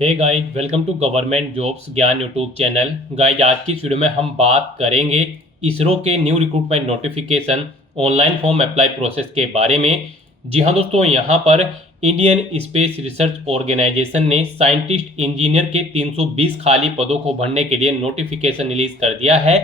Hey guys, welcome to government jobs Gyan YouTube channel. Guys, आज की इस वीडियो में हम बात करेंगे इसरो के new recruitment notification online form apply process के बारे में। जी हाँ दोस्तों, यहाँ पर इंडियन स्पेस रिसर्च ऑर्गेनाइजेशन ने साइंटिस्ट इंजीनियर के 320 खाली पदों को भरने के लिए नोटिफिकेशन रिलीज कर दिया है।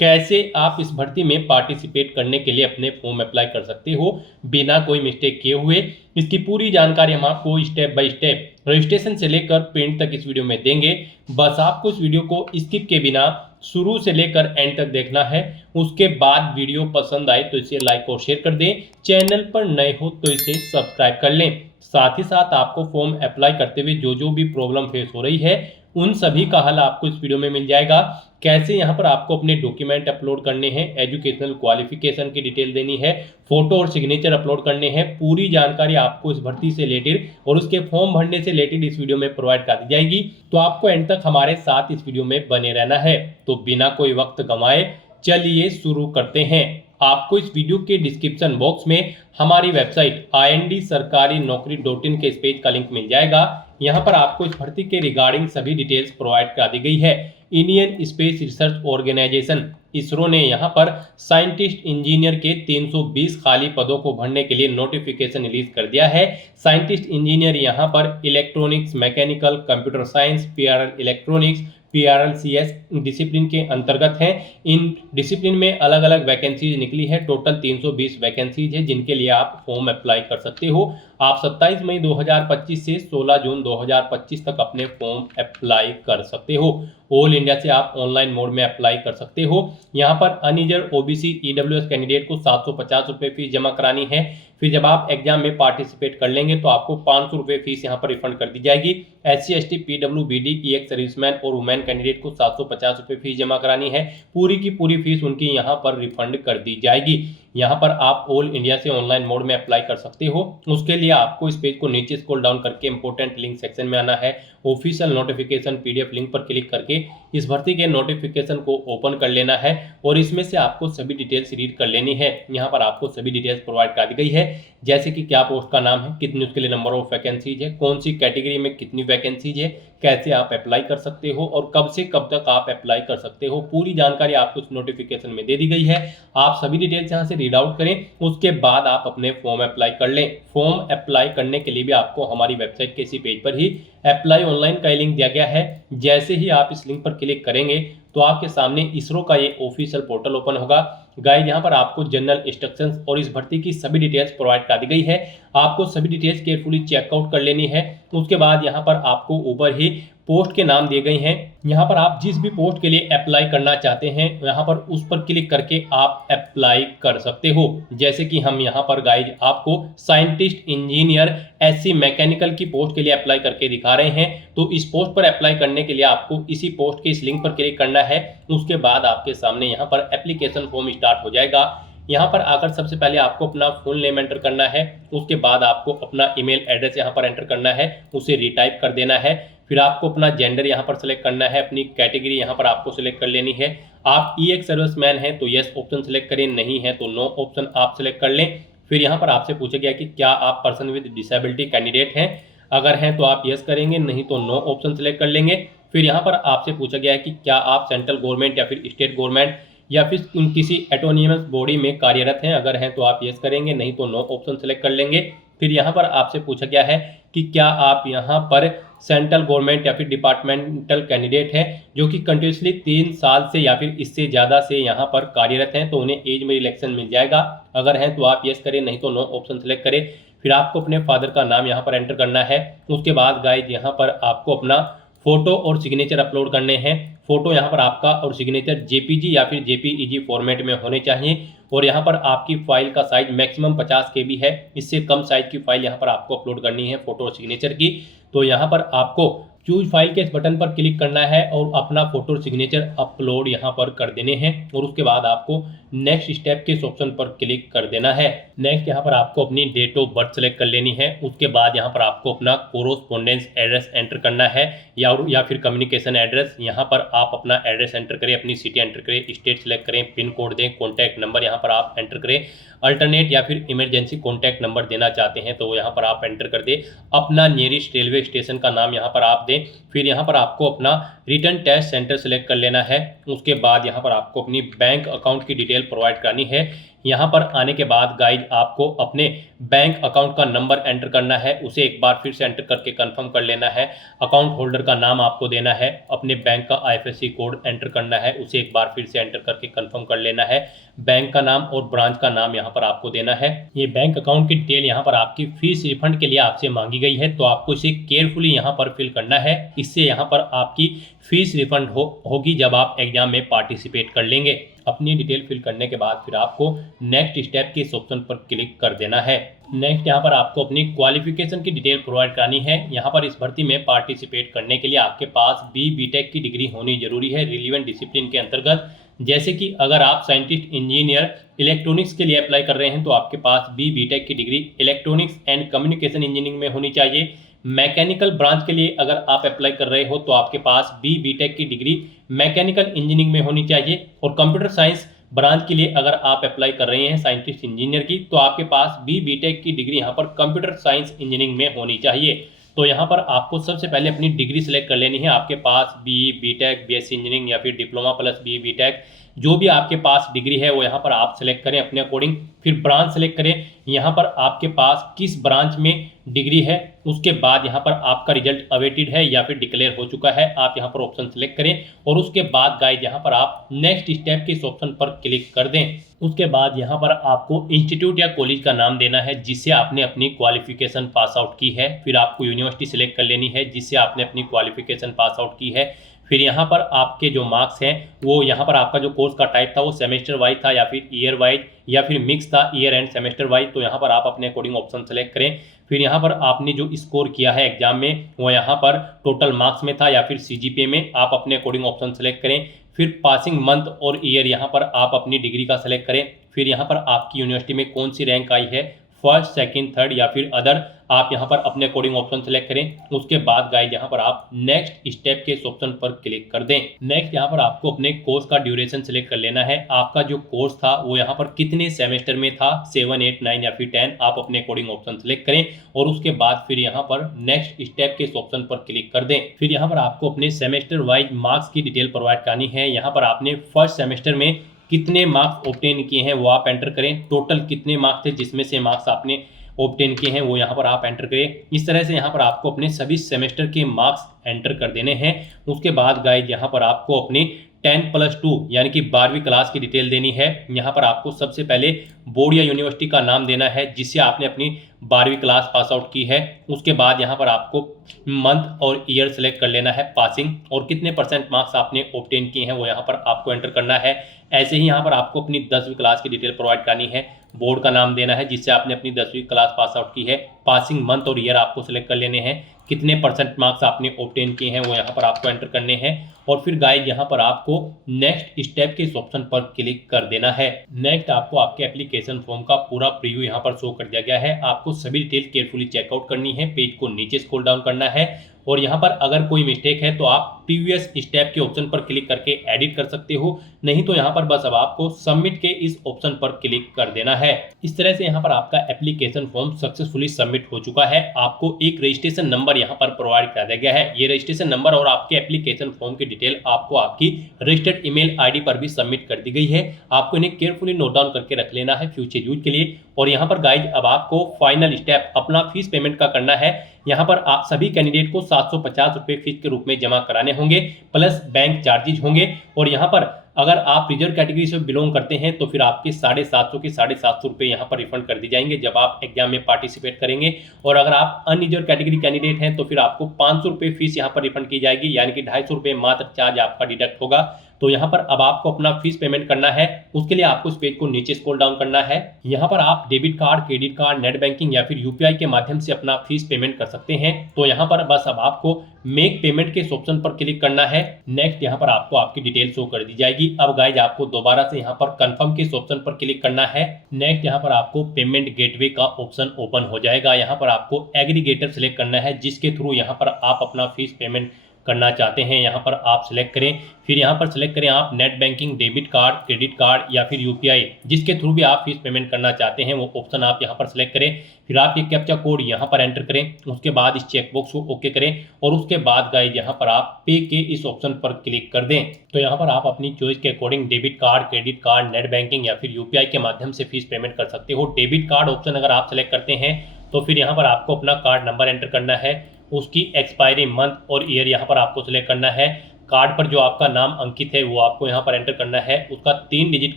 कैसे आप इस भर्ती में पार्टिसिपेट करने के लिए अपने फॉर्म अप्लाई कर सकते हो बिना कोई मिस्टेक किए हुए, इसकी पूरी जानकारी हम आपको स्टेप बाय स्टेप रजिस्ट्रेशन से लेकर प्रिंट तक इस वीडियो में देंगे। बस आपको इस वीडियो को स्किप के बिना शुरू से लेकर एंड तक देखना है। उसके बाद वीडियो पसंद आए तो इसे लाइक और शेयर कर दें। चैनल पर नए हो तो इसे सब्सक्राइब कर लें। साथ ही साथ आपको फॉर्म अप्लाई करते हुए जो भी प्रॉब्लम फेस हो रही है उन सभी का हल आपको इस वीडियो में मिल जाएगा। कैसे यहाँ पर आपको अपने डॉक्यूमेंट अपलोड करने हैं, एजुकेशनल क्वालिफिकेशन की डिटेल देनी है, फोटो और सिग्नेचर अपलोड करने हैं, पूरी जानकारी आपको इस भर्ती से रिलेटेड और उसके फॉर्म भरने से रिलेटेड इस वीडियो में प्रोवाइड कर दी जाएगी। तो आपको एंड तक हमारे साथ इस वीडियो में बने रहना है। तो बिना कोई वक्त गंवाए चलिए शुरू करते हैं। आपको इस वीडियो के डिस्क्रिप्शन बॉक्स में हमारी वेबसाइट IND-sarkari-naukri.in के इस पेज का लिंक मिल जाएगा। यहाँ पर आपको इस भर्ती के रिगार्डिंग सभी डिटेल्स प्रोवाइड करा दी गई है। Indian space research organisation ISRO ने यहाँ पर साइंटिस्ट इंजीनियर के 320 खाली पदों को भरने के लिए नोटिफिकेशन रिलीज कर दिया है। साइंटिस्ट इंजीनियर यहाँ पर electronics, mechanical, computer science, PRL electronics, PRLCS discipline के अंतर्गत हैं। इन डिसिप्लिन में अलग अलग वैकेंसीज निकली है। टोटल 320 वैकेंसीज है जिनके लिए आप फॉर्म अप्लाई कर सकते हो। आप 27 मई 2025 से 16 जून 2025 तक अपने फॉर्म अप्लाई कर सकते हो। ऑल इंडिया से आप ऑनलाइन मोड में अप्लाई कर सकते हो। यहाँ पर अनरिजर्व OBC EWS कैंडिडेट को 750 रुपये फीस जमा करानी है। फिर जब आप एग्जाम में पार्टिसिपेट कर लेंगे तो आपको 500 रुपये फीस यहाँ पर रिफंड कर दी जाएगी। SC ST PWBD EX serviceman और वुमेन कैंडिडेट को 750 रुपये फीस जमा करानी है। पूरी की पूरी फीस उनकी यहाँ पर रिफंड कर दी जाएगी। यहाँ पर आप ऑल इंडिया से ऑनलाइन मोड में अप्लाई कर सकते हो। उसके लिए आपको इस पेज को नीचे स्क्रॉल डाउन करके इंपॉर्टेंट लिंक सेक्शन में आना है। ऑफिशियल नोटिफिकेशन PDF लिंक पर क्लिक करके इस भर्ती के नोटिफिकेशन को ओपन कर लेना है और इसमें से आपको सभी डिटेल्स रीड कर लेनी है। यहाँ पर आपको सभी डिटेल्स प्रोवाइड कर दी गई है, जैसे कि क्या पोस्ट का नाम है, कितनी उसके लिए नंबर ऑफ वैकेंसीज है, कौन सी कैटेगरी में कितनी वैकेंसीज है, कैसे आप अप्लाई कर सकते हो और कब से कब तक आप अप्लाई कर सकते हो। पूरी जानकारी आपको इस नोटिफिकेशन में दे दी गई है। आप सभी डिटेल्स यहाँ से रीड आउट करें, उसके बाद आप अपने फॉर्म अप्लाई कर लें। फॉर्म अप्लाई करने के लिए भी आपको हमारी वेबसाइट के इसी पेज पर ही अप्लाई ऑनलाइन का लिंक दिया गया है। जैसे ही आप इस लिंक पर क्लिक करेंगे तो आपके सामने इसरो का ये ऑफिशियल पोर्टल ओपन होगा। गाइस, यहाँ पर आपको जनरल इंस्ट्रक्शंस और इस भर्ती की सभी डिटेल्स प्रोवाइड कर दी गई है। आपको सभी डिटेल्स केयरफुली चेकआउट कर लेनी है। उसके बाद यहाँ पर आपको ऊपर ही पोस्ट के नाम दिए गए हैं। यहाँ पर आप जिस भी पोस्ट के लिए अप्लाई करना चाहते हैं यहाँ पर उस पर क्लिक करके आप अप्लाई कर सकते हो। जैसे कि हम यहाँ पर गाइस आपको साइंटिस्ट इंजीनियर SC मैकेनिकल की पोस्ट के लिए अप्लाई करके दिखा रहे हैं। तो इस पोस्ट पर अप्लाई करने के लिए आपको इसी पोस्ट के इस लिंक पर क्लिक करना है। उसके बाद आपके सामने यहाँ पर एप्लीकेशन फॉर्म स्टार्ट हो जाएगा। यहाँ पर आकर सबसे पहले आपको अपना फुल नेम एंटर करना है। उसके बाद आपको अपना ईमेल एड्रेस यहाँ पर एंटर करना है, उसे रिटाइप कर देना है। फिर आपको अपना जेंडर यहाँ पर सेलेक्ट करना है, अपनी कैटेगरी यहाँ पर आपको सेलेक्ट कर लेनी है। आप EX सर्विसमैन हैं तो यस ऑप्शन सेलेक्ट करें, नहीं है तो नो ऑप्शन आप सेलेक्ट कर लें। फिर यहाँ पर आपसे पूछा गया कि क्या आप पर्सन विद डिसेबिलिटी कैंडिडेट हैं, अगर हैं तो आप यस करेंगे, नहीं तो नो ऑप्शन सेलेक्ट कर लेंगे। फिर यहाँ पर आपसे पूछा गया है कि क्या आप सेंट्रल गवर्नमेंट या फिर स्टेट गवर्नमेंट या फिर किसी एटोनिमस बॉडी में कार्यरत हैं, अगर हैं तो आप यस करेंगे, नहीं तो नो ऑप्शन सेलेक्ट कर लेंगे। फिर यहाँ पर आपसे पूछा गया है कि क्या आप यहाँ पर सेंट्रल गवर्नमेंट या फिर डिपार्टमेंटल कैंडिडेट हैं जो कि कंटिन्यूसली 3 साल से या फिर इससे ज़्यादा से यहाँ पर कार्यरत हैं, तो उन्हें एज में रिलैक्सेशन मिल जाएगा। अगर हैं तो आप यस करें, नहीं तो नो ऑप्शन सेलेक्ट करें। फिर आपको अपने फादर का नाम यहाँ पर एंटर करना है। उसके बाद गाइस यहाँ पर आपको अपना फोटो और सिग्नेचर अपलोड करने हैं। फोटो यहाँ पर आपका और सिग्नेचर JPG या फिर JPEG फॉर्मेट में होने चाहिए। और यहाँ पर आपकी फाइल का साइज मैक्सिमम 50 KB है, इससे कम साइज की फाइल यहाँ पर आपको अपलोड करनी है फोटो और सिग्नेचर की। तो यहाँ पर आपको चूज फाइल के इस बटन पर क्लिक करना है और अपना फोटो और सिग्नेचर अपलोड यहाँ पर कर देने हैं। और उसके बाद आपको नेक्स्ट स्टेप के इस ऑप्शन पर क्लिक कर देना है। नेक्स्ट यहाँ पर आपको अपनी डेट ऑफ बर्थ सेलेक्ट कर लेनी है। उसके बाद यहाँ पर आपको अपना कोरोस्पोंडेंस एड्रेस एंटर करना है या फिर कम्युनिकेशन एड्रेस। यहाँ पर आप अपना एड्रेस एंटर करें, अपनी सिटी एंटर करें, स्टेट सेलेक्ट करें, पिन कोड दें, कॉन्टैक्ट नंबर यहाँ पर आप एंटर करें। अल्टरनेट या फिर इमरजेंसी कॉन्टैक्ट नंबर देना चाहते हैं तो यहाँ पर आप एंटर कर दें। अपना नियरेस्ट रेलवे स्टेशन का नाम यहाँ पर आप दें। फिर यहाँ पर आपको अपना रिटर्न टेस्ट सेंटर सेलेक्ट कर लेना है। उसके बाद यहाँ पर आपको अपनी बैंक अकाउंट की डिटेल प्रोवाइड करनी है। यहाँ पर आने के बाद गाइज आपको अपने बैंक अकाउंट का नंबर एंटर करना है, उसे एक बार फिर से एंटर करके कंफर्म कर लेना है। अकाउंट होल्डर का नाम आपको देना है, अपने बैंक का IFSC कोड एंटर करना है, उसे एक बार फिर से एंटर करके कंफर्म कर लेना है। बैंक का नाम और ब्रांच का नाम यहाँ पर आपको देना है। ये बैंक अकाउंट की डिटेल यहाँ पर आपकी फीस रिफंड के लिए आपसे मांगी गई है, तो आपको इसे केयरफुली यहाँ पर फिल करना है। इससे यहाँ पर आपकी फीस रिफंड होगी जब आप एग्जाम में पार्टिसिपेट कर लेंगे। अपनी डिटेल फिल करने के बाद फिर आपको नेक्स्ट स्टेप के इस ऑप्शन पर क्लिक कर देना है। नेक्स्ट यहाँ पर आपको अपनी क्वालिफिकेशन की डिटेल प्रोवाइड करानी है। यहाँ पर इस भर्ती में पार्टिसिपेट करने के लिए आपके पास BTech की डिग्री होनी जरूरी है रिलीवेंट डिसिप्लिन के अंतर्गत। जैसे कि अगर आप साइंटिस्ट, इंजीनियर, इलेक्ट्रॉनिक्स के लिए अप्लाई कर रहे हैं तो आपके पास BTech की degree electronics and communication engineering में होनी चाहिए। मैकेनिकल ब्रांच के लिए अगर आप अप्लाई कर रहे हो तो आपके पास BTech की डिग्री मैकेनिकल इंजीनियरिंग में होनी चाहिए। और कंप्यूटर साइंस ब्रांच के लिए अगर आप अप्लाई कर रहे हैं साइंटिस्ट इंजीनियर की, तो आपके पास BTech की डिग्री यहाँ पर कंप्यूटर साइंस इंजीनियरिंग में होनी चाहिए। तो यहाँ पर आपको सबसे पहले अपनी डिग्री सेलेक्ट कर लेनी है। आपके पास BTech, BSc इंजीनियरिंग या फिर डिप्लोमा प्लस BTech जो भी आपके पास डिग्री है वो यहाँ पर आप सेलेक्ट करें अपने अकॉर्डिंग। फिर ब्रांच सेलेक्ट करें, यहाँ पर आपके पास किस ब्रांच में डिग्री है। उसके बाद यहाँ पर आपका रिजल्ट अवेटेड है या फिर डिक्लेयर हो चुका है, आप यहाँ पर ऑप्शन सेलेक्ट करें। और उसके बाद गाइज यहाँ पर आप नेक्स्ट स्टेप के इस ऑप्शन पर क्लिक कर दें। उसके बाद यहाँ पर आपको इंस्टीट्यूट या कॉलेज का नाम देना है जिससे आपने अपनी क्वालिफिकेशन पास आउट की है। फिर आपको यूनिवर्सिटी सिलेक्ट कर लेनी है जिससे आपने अपनी क्वालिफिकेशन पास आउट की है। फिर यहाँ पर आपके जो मार्क्स हैं वो यहाँ पर आपका जो कोर्स का टाइप था वो सेमेस्टर वाइज था या फिर ईयर वाइज या फिर मिक्स था ईयर एंड सेमेस्टर वाइज, तो यहाँ पर आप अपने अकॉर्डिंग ऑप्शन सेलेक्ट करें। फिर यहाँ पर आपने जो स्कोर किया है एग्जाम में वो यहाँ पर टोटल मार्क्स में था या फिर CGPA में, आप अपने अकॉर्डिंग ऑप्शन सेलेक्ट करें। फिर पासिंग मंथ और ईयर यहाँ पर आप अपनी डिग्री का सेलेक्ट करें। फिर यहाँ पर आपकी यूनिवर्सिटी में कौन सी रैंक आई है, फर्स्ट, सेकंड, थर्ड या फिर अदर, आप यहाँ पर अपने अकॉर्डिंग ऑप्शन सेलेक्ट करें। उसके बाद गाइज यहाँ पर आप नेक्स्ट स्टेप के इस ऑप्शन पर क्लिक कर दें। नेक्स्ट यहाँ पर आपको अपने कोर्स का ड्यूरेशन सेलेक्ट कर लेना है। आपका जो कोर्स था वो यहाँ पर कितने सेमेस्टर में था, 7, 8, 9 या फिर 10, आप अपने अकॉर्डिंग ऑप्शन सेलेक्ट करें। और उसके बाद फिर यहाँ पर नेक्स्ट स्टेप के इस ऑप्शन पर क्लिक कर दें। फिर यहाँ पर आपको अपने सेमेस्टर वाइज मार्क्स की डिटेल प्रोवाइड करनी है। यहाँ पर आपने फर्स्ट सेमेस्टर में कितने मार्क्स ऑब्टेन किए हैं वो आप एंटर करें। टोटल कितने मार्क्स थे जिसमें से मार्क्स आपने ऑब्टेन किए हैं वो यहाँ पर आप एंटर करें। इस तरह से यहाँ पर आपको अपने सभी सेमेस्टर के मार्क्स एंटर कर देने हैं। उसके बाद गाइज यहाँ पर आपको अपनी 10+2 यानी कि 12वीं क्लास की डिटेल देनी है। यहाँ पर आपको सबसे पहले बोर्ड या यूनिवर्सिटी का नाम देना है जिससे आपने अपनी 12वीं क्लास पास आउट की है। उसके बाद यहाँ पर आपको मंथ और ईयर सेलेक्ट कर लेना है पासिंग, और कितने परसेंट मार्क्स आपने ऑब्टेन किए हैं वो यहाँ पर आपको एंटर करना है। ऐसे ही यहाँ पर आपको अपनी 10वीं क्लास की डिटेल प्रोवाइड करनी है, बोर्ड का नाम देना है जिससे आपने अपनी 10वीं क्लास पास आउट की है। पासिंग मंथ और ईयर आपको सेलेक्ट कर लेने हैं, कितने परसेंट मार्क्स आपने ऑब्टेन किए हैं वो यहाँ पर आपको एंटर करने हैं। और फिर गाइज यहाँ पर आपको नेक्स्ट स्टेप के इस ऑप्शन पर क्लिक कर देना है। नेक्स्ट आपको आपके एप्लीकेशन फॉर्म का पूरा प्रीव्यू यहाँ पर शो कर दिया गया है। आपको सभी डिटेल केयरफुली चेकआउट करनी है, पेज को नीचे स्क्रॉल डाउन करना है और यहाँ पर अगर कोई मिस्टेक है तो आप प्रीवियस स्टेप के ऑप्शन पर क्लिक करके एडिट कर सकते हो, नहीं तो यहाँ पर बस अब आपको सबमिट के इस ऑप्शन पर क्लिक कर देना है। इस तरह से यहाँ पर आपका एप्लीकेशन फॉर्म सक्सेसफुली सबमिट हो चुका है। आपको एक रजिस्ट्रेशन नंबर यहाँ पर प्रोवाइड कर दिया गया है। ये रजिस्ट्रेशन नंबर और आपके एप्लीकेशन फॉर्म की डिटेल आपको आपकी रजिस्टर्ड ईमेल आईडी पर भी सबमिट कर दी गई है। आपको इन्हें केयरफुली नोट डाउन करके रख लेना है फ्यूचर यूज के लिए। और यहाँ पर गाइज अब आपको फाइनल स्टेप अपना फीस पेमेंट का करना है। यहाँ पर आप सभी कैंडिडेट को 750 रुपये फीस के रूप में जमा कराने होंगे, प्लस बैंक चार्जेज होंगे। और यहाँ पर अगर आप रिजर्व कैटेगरी से बिलोंग करते हैं तो फिर आपके 750 के 750 रुपये यहाँ पर रिफंड कर दिए जाएंगे जब आप एग्जाम में पार्टिसिपेट करेंगे। और अगर आप अनरिजर्व कैटेगरी कैंडिडेट हैं तो फिर आपको 500 रुपये फीस यहाँ पर रिफंड की जाएगी, यानी कि 250 रुपये मात्र चार्ज आपका डिडक्ट होगा। तो यहाँ पर अब आपको अपना फीस पेमेंट करना है। उसके लिए आपको इस पेज को नीचे स्क्रॉल डाउन करना है। यहाँ पर आप debit card, credit card, net banking या फिर यूपीआई के माध्यम से अपना फीस पेमेंट कर सकते हैं। तो यहाँ पर बस अब आपको मेक पेमेंट के इस ऑप्शन पर क्लिक करना है। नेक्स्ट यहाँ पर आपको आपकी डिटेल शो कर दी जाएगी। अब गाइज आपको दोबारा से यहाँ पर कंफर्म के इस ऑप्शन पर क्लिक करना है। नेक्स्ट यहाँ पर आपको पेमेंट गेटवे का ऑप्शन ओपन हो जाएगा। यहाँ पर आपको एग्रीगेटर सेलेक्ट करना है जिसके थ्रू यहाँ पर आप अपना फीस पेमेंट करना चाहते हैं यहाँ पर आप सिलेक्ट करें। फिर यहाँ पर सिलेक्ट करें आप net banking, debit card, credit card या फिर यूपीआई, जिसके थ्रू भी आप फीस पेमेंट करना चाहते हैं वो ऑप्शन आप यहाँ पर सिलेक्ट करें। फिर आप ये कैप्चा कोड यहाँ पर एंटर करें, उसके बाद इस चेकबॉक्स को ओके करें और उसके बाद गाइस यहाँ पर आप पे के इस ऑप्शन पर क्लिक कर दें। तो यहाँ पर आप अपनी चॉइस के according debit card, credit card, net banking या फिर यूपीआई के माध्यम से फीस पेमेंट कर सकते हो। डेबिट कार्ड ऑप्शन अगर आप सेलेक्ट करते हैं तो फिर यहाँ पर आपको अपना कार्ड नंबर एंटर करना है, उसकी एक्सपायरी मंथ और ईयर यहाँ पर आपको सिलेक्ट करना है। कार्ड पर जो आपका नाम अंकित है वो आपको यहाँ पर एंटर करना है। उसका 3 डिजिट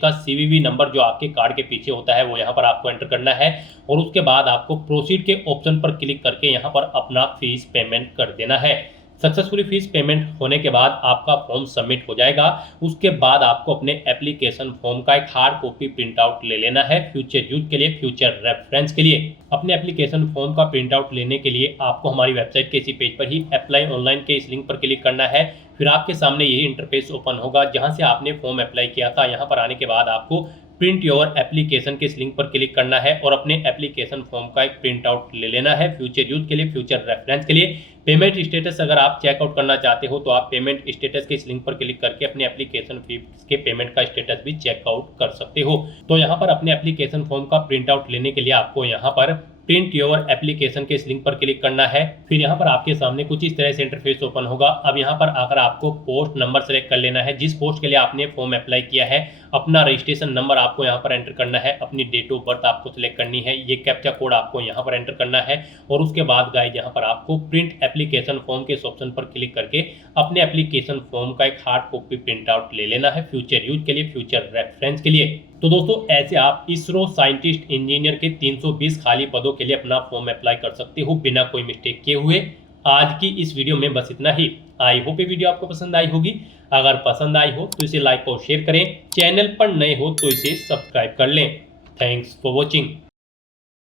का सीवीवी नंबर जो आपके कार्ड के पीछे होता है वो यहाँ पर आपको एंटर करना है और उसके बाद आपको प्रोसीड के ऑप्शन पर क्लिक करके यहाँ पर अपना फीस पेमेंट कर देना है। सक्सेसफुली फीस पेमेंट होने के बाद आपका फॉर्म सबमिट हो जाएगा। उसके बाद आपको अपने एप्लीकेशन फॉर्म का एक हार्ड कॉपी प्रिंट आउट ले लेना है फ्यूचर यूज के लिए, फ्यूचर रेफरेंस के लिए। अपने एप्लीकेशन फॉर्म का प्रिंट आउट लेने के लिए आपको हमारी वेबसाइट के इसी पेज पर ही अप्लाई ऑनलाइन के इस लिंक पर क्लिक करना है। फिर आपके सामने यही इंटरफेस ओपन होगा जहां से आपने फॉर्म अप्लाई किया था। यहाँ पर आने के बाद आपको प्रिंट योर एप्लीकेशन के इस लिंक पर क्लिक करना है और अपने एप्लीकेशन फॉर्म का एक प्रिंट आउट ले लेना है फ्यूचर यूज के लिए, फ्यूचर रेफरेंस के लिए। पेमेंट स्टेटस अगर आप चेकआउट करना चाहते हो तो आप पेमेंट स्टेटस के इस लिंक पर क्लिक करके अपने एप्लीकेशन फीस के पेमेंट का स्टेटस भी चेकआउट कर सकते हो। तो यहाँ पर अपने एप्लीकेशन फॉर्म का प्रिंट आउट लेने के लिए आपको यहाँ पर प्रिंट योर एप्लीकेशन के इस लिंक पर क्लिक करना है। फिर यहाँ पर आपके सामने कुछ इस तरह से इंटरफेस ओपन होगा। अब यहाँ पर आकर आपको पोस्ट नंबर सेलेक्ट कर लेना है, जिस पोस्ट के लिए आपने फॉर्म अप्लाई किया है। अपना रजिस्ट्रेशन नंबर आपको यहाँ पर एंटर करना है, अपनी डेट ऑफ बर्थ आपको सिलेक्ट करनी है, ये कैप्चा कोड आपको यहाँ पर एंटर करना है और उसके बाद गाइस यहाँ पर आपको प्रिंट एप्लीकेशन फॉर्म के इस ऑप्शन पर क्लिक करके अपने एप्लीकेशन फॉर्म का एक हार्ड कॉपी प्रिंट आउट ले लेना है फ्यूचर यूज के लिए, फ्यूचर रेफरेंस के लिए। तो दोस्तों ऐसे आप इसरो साइंटिस्ट इंजीनियर के 320 खाली पदों के लिए अपना फॉर्म अप्लाई कर सकते हो बिना कोई मिस्टेक किए हुए। आज की इस वीडियो में बस इतना ही। आई होप ये वीडियो आपको पसंद आई होगी। अगर पसंद आई हो तो इसे लाइक और शेयर करें, चैनल पर नए हो तो इसे सब्सक्राइब कर लें। Thanks for watching.